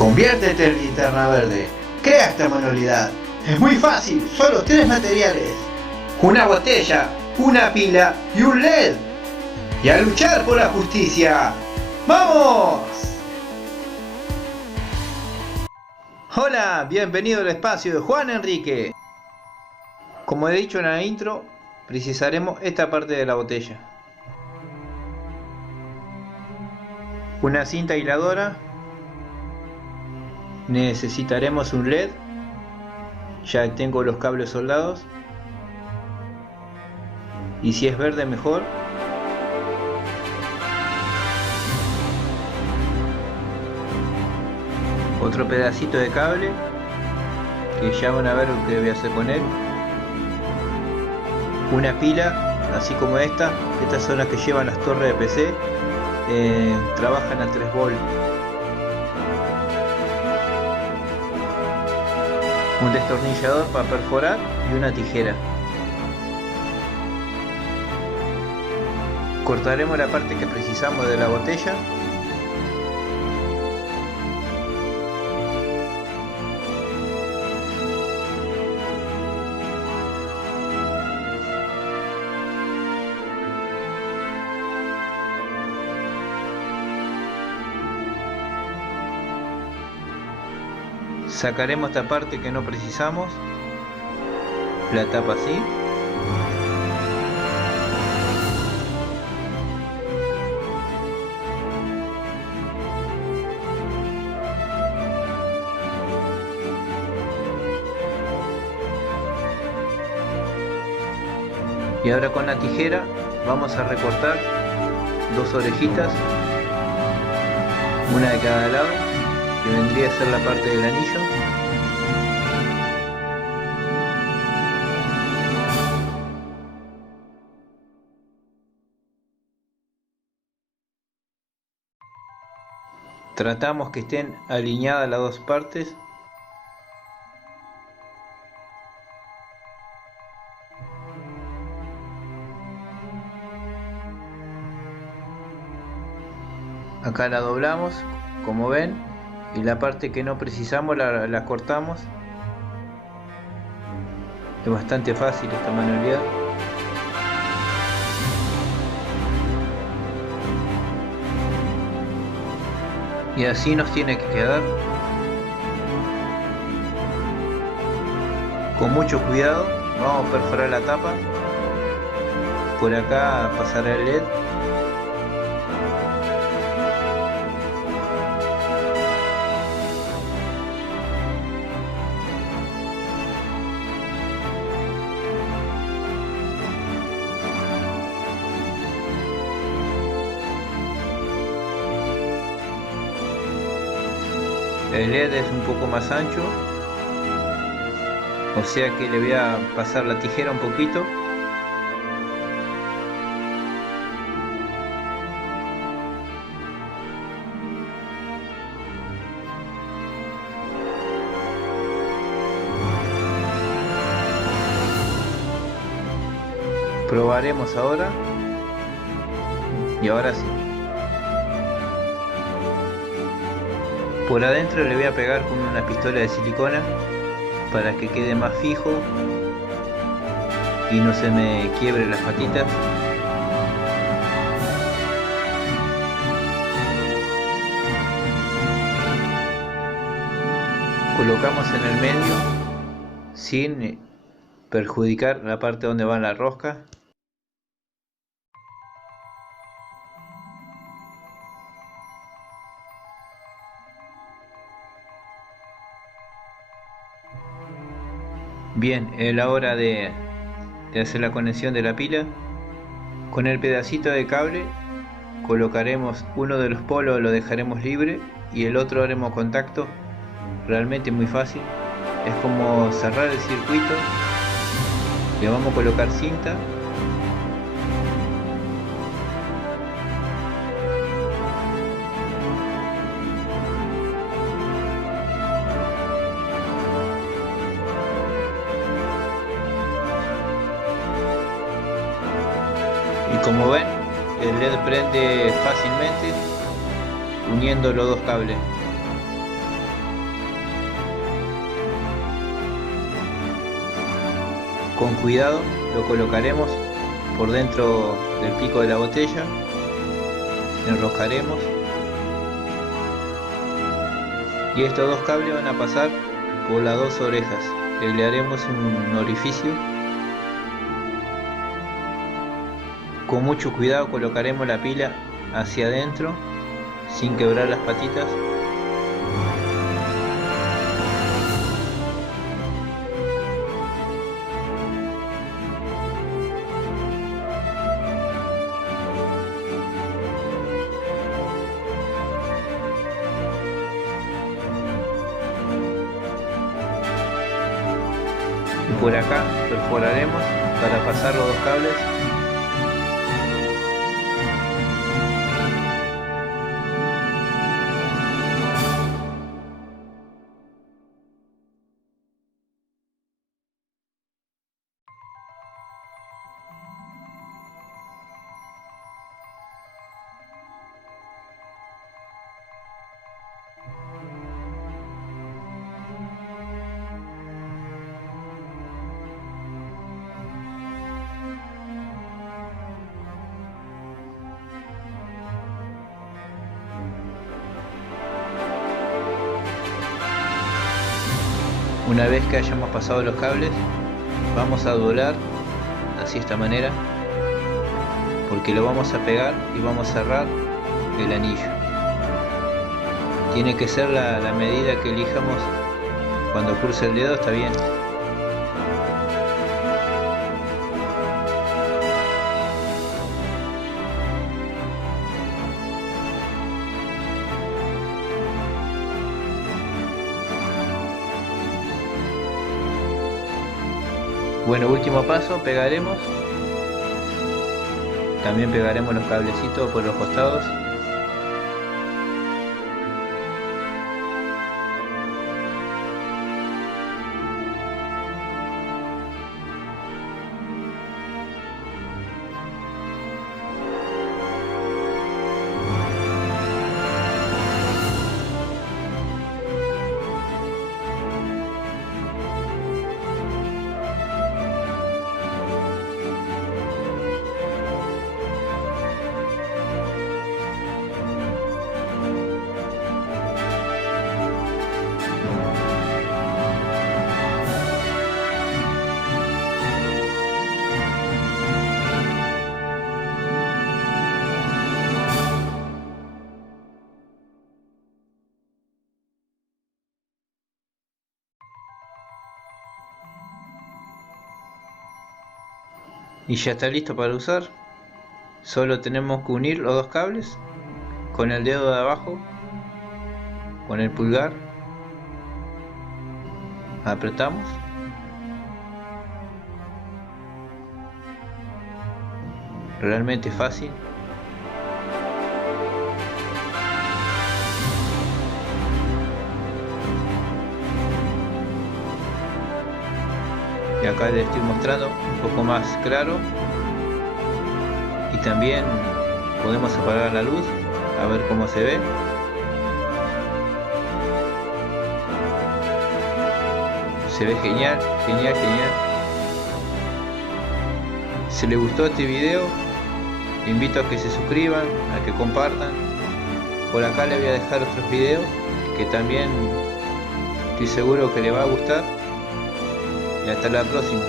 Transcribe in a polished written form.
Conviértete en linterna verde. Crea esta manualidad. Es muy fácil, solo 3 materiales. Una botella, una pila y un LED. Y a luchar por la justicia. ¡Vamos! Hola, bienvenido al espacio de Juan Enrique. Como he dicho en la intro, precisaremos esta parte de la botella. Una cinta aisladora. Necesitaremos un LED. Ya tengo los cables soldados. Y si es verde mejor. Otro pedacito de cable, que ya van a ver lo que voy a hacer con él. Una pila, así como esta. Estas son las que llevan las torres de PC. Trabajan a 3 volts. Un destornillador para perforar y una tijera. Cortaremos la parte que precisamos de la botella. Sacaremos esta parte que no precisamos, la tapa así. Y ahora con la tijera vamos a recortar 2 orejitas, una de cada lado, que vendría a ser la parte del anillo. Tratamos que estén alineadas las 2 partes. Acá la doblamos, como ven, y la parte que no precisamos la cortamos. Es bastante fácil esta manualidad. Y así nos tiene que quedar. Con mucho cuidado vamos a perforar la tapa. Por acá pasará el LED. El LED es un poco más ancho, o sea que le voy a pasar la tijera un poquito. Probaremos ahora. Y ahora sí. Por adentro le voy a pegar con una pistola de silicona para que quede más fijo y no se me quiebre las patitas. Colocamos en el medio sin perjudicar la parte donde va la rosca. Bien, es la hora de hacer la conexión de la pila. Con el pedacito de cable colocaremos uno de los polos, lo dejaremos libre y el otro haremos contacto. Realmente muy fácil, es como cerrar el circuito. Le vamos a colocar cinta. Y como ven, el LED prende fácilmente uniendo los 2 cables. Con cuidado lo colocaremos por dentro del pico de la botella, enroscaremos y estos dos cables van a pasar por las dos orejas. Le haremos un orificio. Con mucho cuidado colocaremos la pila hacia adentro sin quebrar las patitas. Y por acá perforaremos para pasar los dos cables. Una vez que hayamos pasado los cables, vamos a doblar así de esta manera, porque lo vamos a pegar y vamos a cerrar el anillo. Tiene que ser la medida que elijamos. Cuando cruce el dedo está bien. Bueno, último paso, pegaremos. También pegaremos los cablecitos por los costados. Y ya está listo para usar. Solo tenemos que unir los dos cables con el dedo de abajo, con el pulgar, apretamos realmente fácil. Y acá les estoy mostrando un poco más claro. Y también podemos apagar la luz a ver cómo se ve. Se ve genial, genial, genial. Si les gustó este video, invito a que se suscriban, a que compartan. Por acá les voy a dejar otros videos que también estoy seguro que les va a gustar. Y hasta la próxima.